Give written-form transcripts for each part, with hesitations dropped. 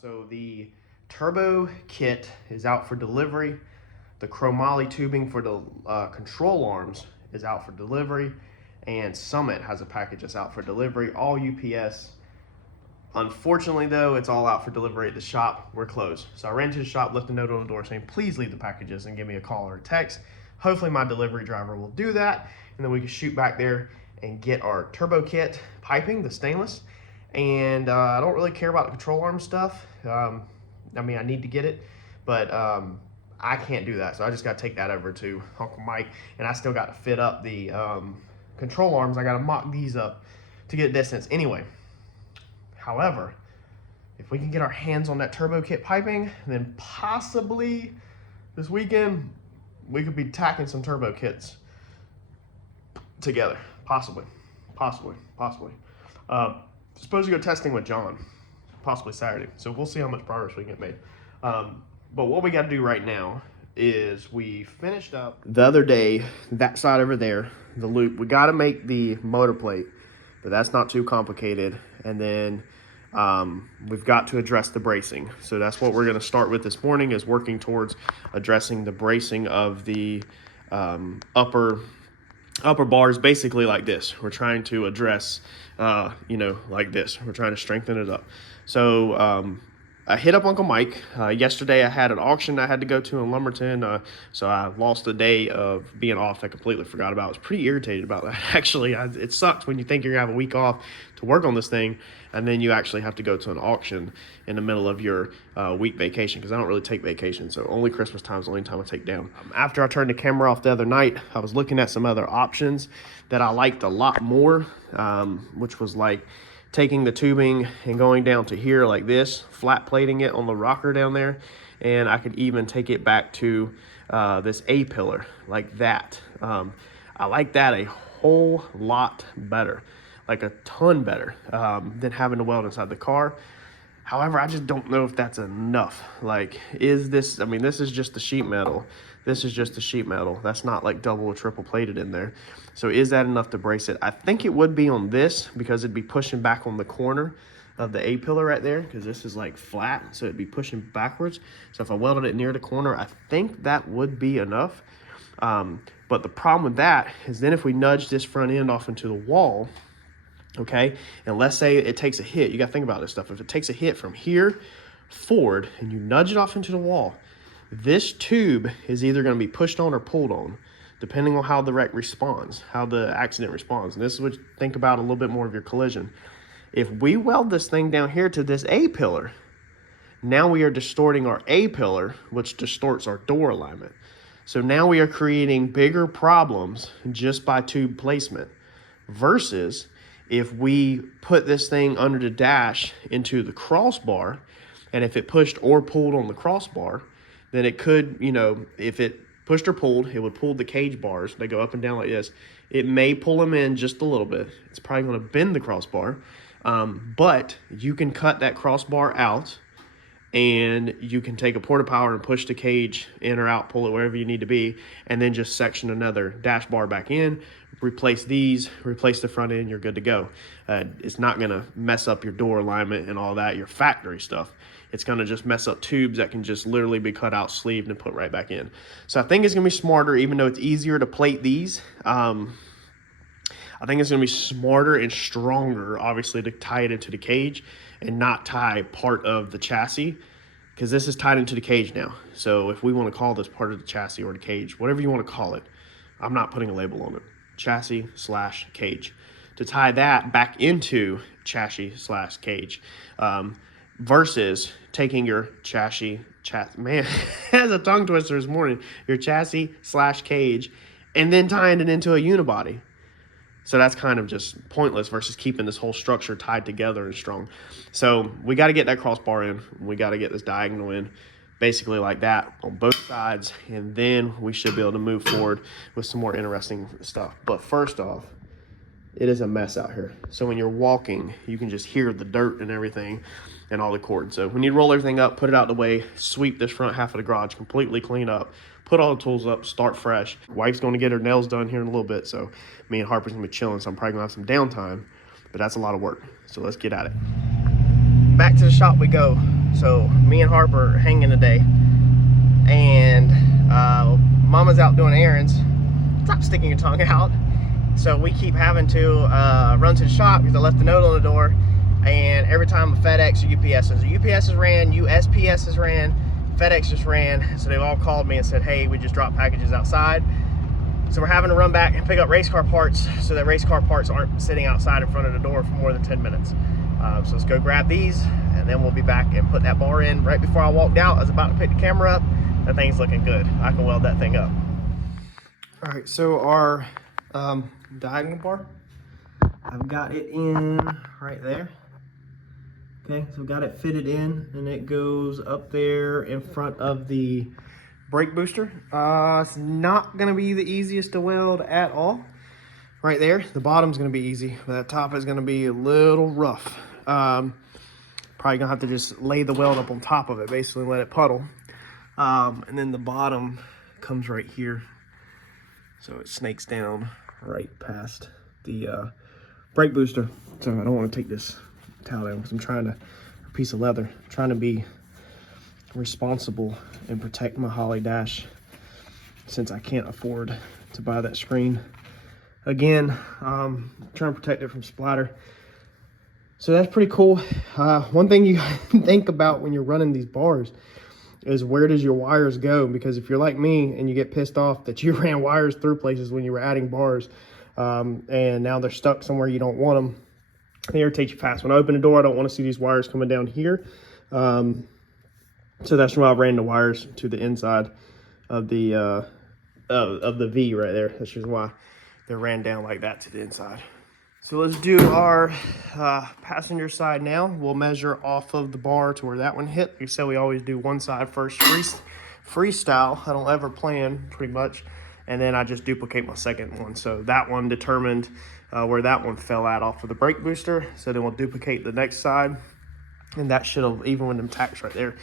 So the turbo kit is out for delivery. The chromoly tubing for the control arms is out for delivery. And Summit has a package that's out for delivery, all UPS. Unfortunately though, it's all out for delivery at the shop. We're closed. So I ran to the shop, left a note on the door saying, please leave the packages and give me a call or a text. Hopefully my delivery driver will do that. And then we can shoot back there and get our turbo kit piping, the stainless. And I don't really care about the control arm stuff. I mean, I need to get it, but I can't do that. So I just got to take that over to Uncle Mike, and I still got to fit up the control arms. I got to mock these up to get distance anyway. However, if we can get our hands on that turbo kit piping, then possibly this weekend we could be tacking some turbo kits together. Possibly. Supposed to go testing with John, possibly Saturday. So we'll see how much progress we can get made. But what we got to do right now is we finished up the other day, that side over there, the loop. We got to make the motor plate, but that's not too complicated. And then we've got to address the bracing. So that's what we're going to start with this morning, is working towards addressing the bracing of the upper bars, basically like this. We're trying to address, like this. We're trying to strengthen it up. So I hit up Uncle Mike. Yesterday I had an auction I had to go to in Lumberton, so I lost a day of being off. I completely forgot about it. I was pretty irritated about that, actually. It sucks when you think you're going to have a week off to work on this thing, and then you actually have to go to an auction in the middle of your week vacation, because I don't really take vacation, so only Christmas time is the only time I take down. After I turned the camera off the other night, I was looking at some other options that I liked a lot more, which was like taking the tubing and going down to here like this, flat plating it on the rocker down there, and I could even take it back to this A-pillar like that. I like that a whole lot better, like a ton better than having to weld inside the car. However, I just don't know if that's enough. Like, is this, I mean, this is just the sheet metal. This is just the sheet metal. That's not like double or triple plated in there. So is that enough to brace it? I think it would be on this, because it'd be pushing back on the corner of the A-pillar right there, because this is like flat, so it'd be pushing backwards. So if I welded it near the corner, I think that would be enough. But the problem with that is then if we nudge this front end off into the wall, okay, and let's say it takes a hit, you got to think about this stuff. If it takes a hit from here forward and you nudge it off into the wall, this tube is either going to be pushed on or pulled on, depending on how the wreck responds, how the accident responds. And this is what you think about a little bit more of your collision. If we weld this thing down here to this A-pillar, now we are distorting our A-pillar, which distorts our door alignment. So now we are creating bigger problems just by tube placement, versus if we put this thing under the dash into the crossbar, and if it pushed or pulled on the crossbar, then it could, if it pushed or pulled, it would pull the cage bars. They go up and down like this. It may pull them in just a little bit. It's probably going to bend the crossbar, but you can cut that crossbar out, and you can take a porta power and push the cage in or out, pull it wherever you need to be, and then just section another dash bar back in, replace these, replace the front end, you're good to go. It's not gonna mess up your door alignment and all that, your factory stuff. It's gonna just mess up tubes that can just literally be cut out, sleeved, and put right back in. So I think it's gonna be smarter, even though it's easier to plate these. I think it's gonna be smarter and stronger, obviously, to tie it into the cage and not tie part of the chassis, because this is tied into the cage now. So if we want to call this part of the chassis or the cage, whatever you want to call it, I'm not putting a label on it, chassis / cage, to tie that back into chassis / cage, versus taking your man, has a tongue twister this morning, your chassis / cage, and then tying it into a unibody. So that's kind of just pointless versus keeping this whole structure tied together and strong. So we got to get that crossbar in. We got to get this diagonal in, basically like that on both sides. And then we should be able to move forward with some more interesting stuff. But first off, it is a mess out here. So when you're walking, you can just hear the dirt and everything and all the cords. So we need to roll everything up, put it out of the way, sweep this front half of the garage, completely clean up, put all the tools up, start fresh. Wife's going to get her nails done here in a little bit, so me and Harper's going to be chilling, so I'm probably going to have some downtime, but that's a lot of work. So let's get at it. Back to the shop we go. So me and Harper are hanging today, and Mama's out doing errands. Stop sticking your tongue out. So we keep having to run to the shop because I left a note on the door, and every time a FedEx or UPS, so the UPS has ran, USPS has ran, FedEx just ran, so they've all called me and said, hey, we just dropped packages outside. So we're having to run back and pick up race car parts so that race car parts aren't sitting outside in front of the door for more than 10 minutes. So let's go grab these, and then we'll be back and put that bar in. Right before I walked out, I was about to pick the camera up. That thing's looking good. I can weld that thing up. All right, so our diagonal bar, I've got it in right there. Okay, so I've got it fitted in, and it goes up there in front of the brake booster. It's not gonna be the easiest to weld at all. Right there, the bottom's gonna be easy, but that top is gonna be a little rough. Probably gonna have to just lay the weld up on top of it, basically let it puddle. And then the bottom comes right here. So it snakes down right past the brake booster. So I don't want to take this towel down because I'm trying to, a piece of leather, trying to be responsible and protect my Holly Dash since I can't afford to buy that screen again. Trying to protect it from splatter. So that's pretty cool. One thing you think about when you're running these bars is where does your wires go? Because if you're like me and you get pissed off that you ran wires through places when you were adding bars, and now they're stuck somewhere you don't want them, they irritate you fast. When I open the door, I don't want to see these wires coming down here. So that's why I ran the wires to the inside of the V right there. That's just why they're ran down like that to the inside. So let's do our passenger side now. We'll measure off of the bar to where that one hit. Like I said, we always do one side first, freestyle. I don't ever plan, pretty much. And then I just duplicate my second one. So that one determined where that one fell out off of the brake booster. So then we'll duplicate the next side. And that should have, even with them tacks right there,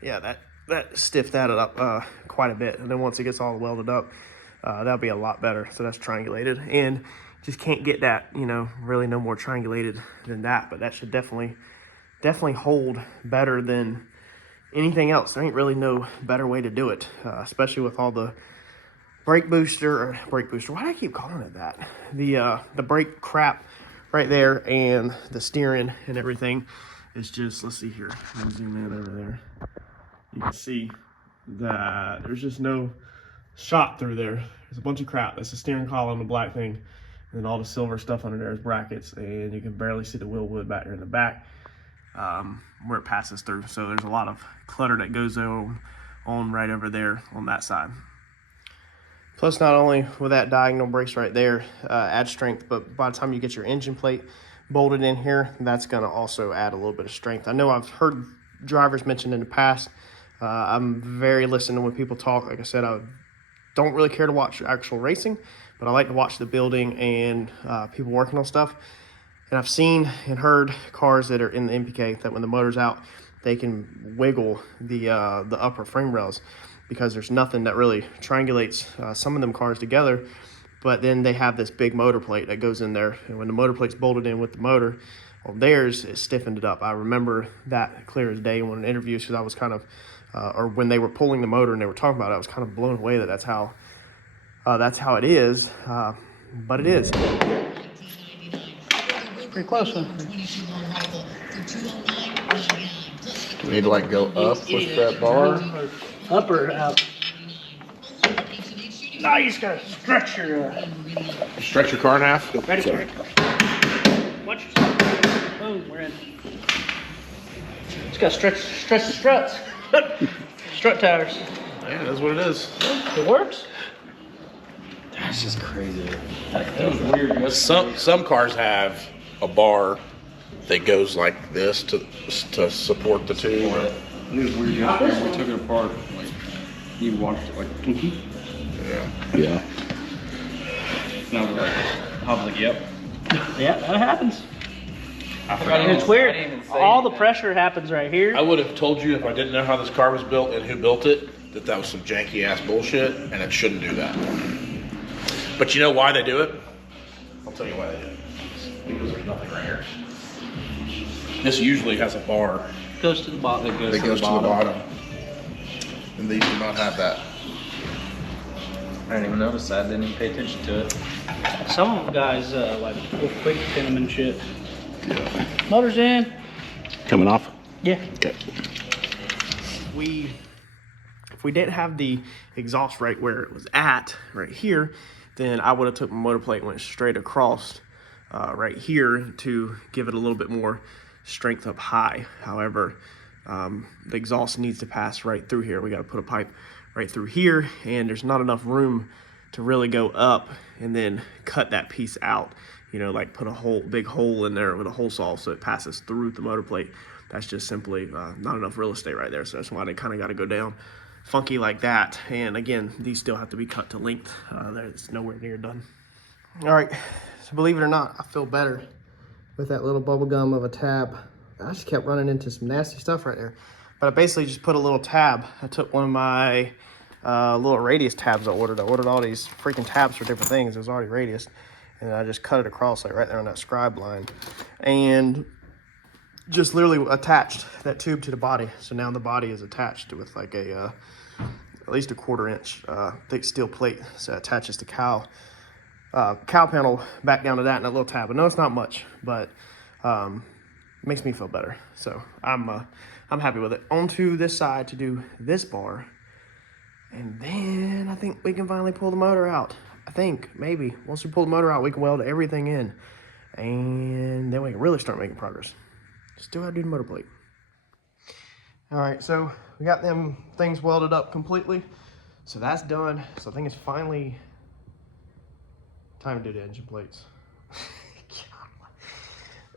yeah, that stiffed that up quite a bit. And then once it gets all welded up, that'll be a lot better. So that's triangulated. And just can't get that, you know, really no more triangulated than that, but that should definitely hold better than anything else. There ain't really no better way to do it, especially with all the brake booster, why do I keep calling it that? The brake crap right there, and the steering and everything is just, let's see here, let me zoom in over there. You can see that there's just no shot through there. There's a bunch of crap. That's the steering column, the black thing. And then all the silver stuff under there is brackets, and you can barely see the wheel wood back there in the back where it passes through. So there's a lot of clutter that goes on right over there on that side. Plus, not only with that diagonal brace right there add strength, but by the time you get your engine plate bolted in here, that's going to also add a little bit of strength. I know I've heard drivers mention in the past. I'm very listening when people talk. Like I said, I don't really care to watch actual racing, but I like to watch the building and people working on stuff. And I've seen and heard cars that are in the MPK that when the motor's out, they can wiggle the upper frame rails because there's nothing that really triangulates some of them cars together. But then they have this big motor plate that goes in there. And when the motor plate's bolted in with the motor, well, theirs, it stiffened it up. I remember that clear as day in one of the interviews because I was kind of, or when they were pulling the motor and they were talking about it, I was kind of blown away that that's how it is, but it is. Pretty close, huh? Do we need to like go up with that bar? Up or out? No, you just gotta stretch your Stretch your car in half? ready for it. Watch yourself. Boom, we're in. Just gotta stretch the struts. Strut tires. Yeah, that's what it is. It works. That's just crazy. That was weird. Some cars have a bar that goes like this to support the tube. It was weird yesterday. We took it apart. Like you watched it, like. Yeah. And I was like, yep. Yeah, that happens. It's weird. All the pressure happens right here. I would have told you if I didn't know how this car was built and who built it, that was some janky ass bullshit, and it shouldn't do that. But you know why they do it? I'll tell you why they do it. Because there's nothing right here. This usually has a bar Goes to the bottom. It goes to the bottom. And these do not have that. I didn't even notice that. Didn't even pay attention to it. Some of them guys like will quick pin them and shit. Yeah. Motor's in. Coming off? Yeah. Okay. If we didn't have the exhaust right where it was at, right here, then I would have took my motor plate and went straight across right here to give it a little bit more strength up high. However, the exhaust needs to pass right through here. We got to put a pipe right through here, and there's not enough room to really go up and then cut that piece out. You know, like put a big hole in there with a hole saw so it passes through the motor plate. That's just simply not enough real estate right there. So that's why they kind of got to go down funky like that. And again, these still have to be cut to length. It's nowhere near done. All right, so believe it or not, I feel better with that little bubble gum of a tab. I just kept running into some nasty stuff right there. But I basically just put a little tab. I took one of my little radius tabs I ordered. I ordered all these freaking tabs for different things. It was already radius. And I just cut it across like right there on that scribe line. And just literally attached that tube to the body. So now the body is attached with like a at least a 1/4 inch thick steel plate. So it attaches the cow panel back down to that and that little tab. I know it's not much, but it makes me feel better. So I'm happy with it. Onto this side to do this bar. And then I think we can finally pull the motor out. I think, maybe. Once we pull the motor out, we can weld everything in. And then we can really start making progress. Still gotta do the motor plate. All right, so we got them things welded up completely. So that's done. So I think it's finally time to do the engine plates.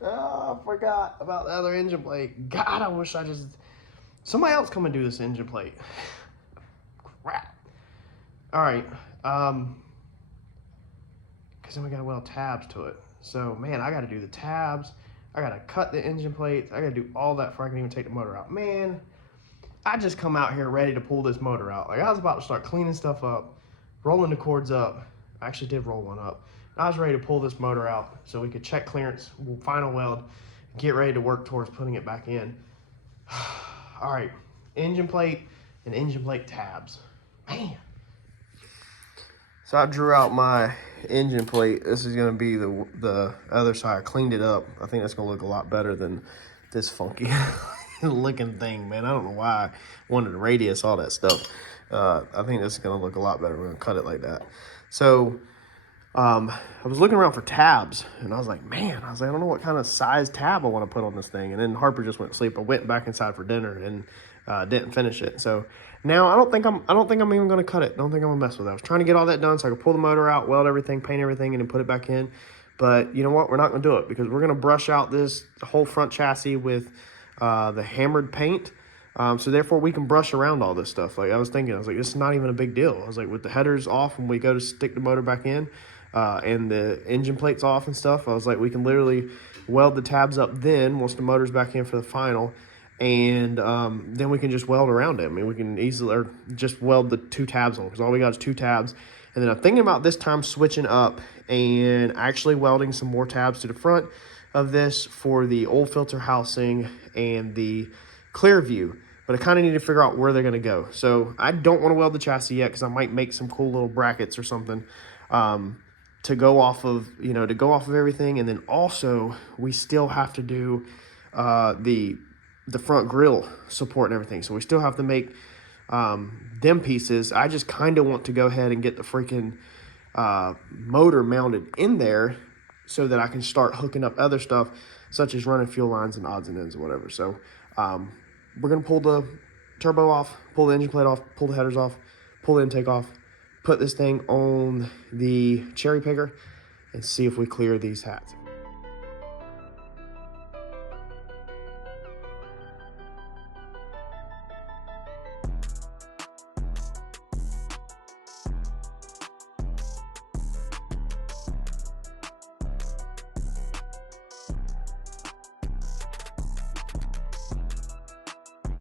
Oh, I forgot about the other engine plate. God, I wish somebody else come and do this engine plate. Crap. All right, because then we gotta weld tabs to it. So man, I gotta do the tabs. I gotta cut the engine plates. I gotta do all that before I can even take the motor out. Man, I just come out here ready to pull this motor out. Like I was about to start cleaning stuff up, rolling the cords up. I actually did roll one up. I was ready to pull this motor out so we could check clearance, final weld, get ready to work towards putting it back in. All right, engine plate and engine plate tabs. Man. So I drew out my engine plate. This is gonna be the other side. I cleaned it up. I think that's gonna look a lot better than this funky looking thing, man. I don't know why I wanted to radius all that stuff. I think this is gonna look a lot better. We're gonna cut it like that. So I was looking around for tabs and I was like, I don't know what kind of size tab I want to put on this thing. And then Harper just went to sleep. I went back inside for dinner and didn't finish it. So now I don't think I'm even going to cut it. I don't think I'm going to mess with it. I was trying to get all that done so I could pull the motor out, weld everything, paint everything, and then put it back in. But you know what? We're not going to do it because we're going to brush out the whole front chassis with the hammered paint. So therefore we can brush around all this stuff. Like I was like, this is not even a big deal. I was like, with the headers off when we go to stick the motor back in, and the engine plates off and stuff, I was like, we can literally weld the tabs up then once the motor's back in for the final, and then we can just weld around it. I mean, we can easily just weld the 2 tabs on because all we got is 2 tabs. And then I'm thinking about this time switching up and actually welding some more tabs to the front of this for the oil filter housing and the clear view. But I kind of need to figure out where they're going to go. So I don't want to weld the chassis yet because I might make some cool little brackets or something to go off of, everything. And then also we still have to do the front grille support and everything. So we still have to make them pieces. I just kind of want to go ahead and get the freaking motor mounted in there so that I can start hooking up other stuff such as running fuel lines and odds and ends or whatever. So we're going to pull the turbo off, pull the engine plate off, pull the headers off, pull the intake off, put this thing on the cherry picker and see if we clear these hats.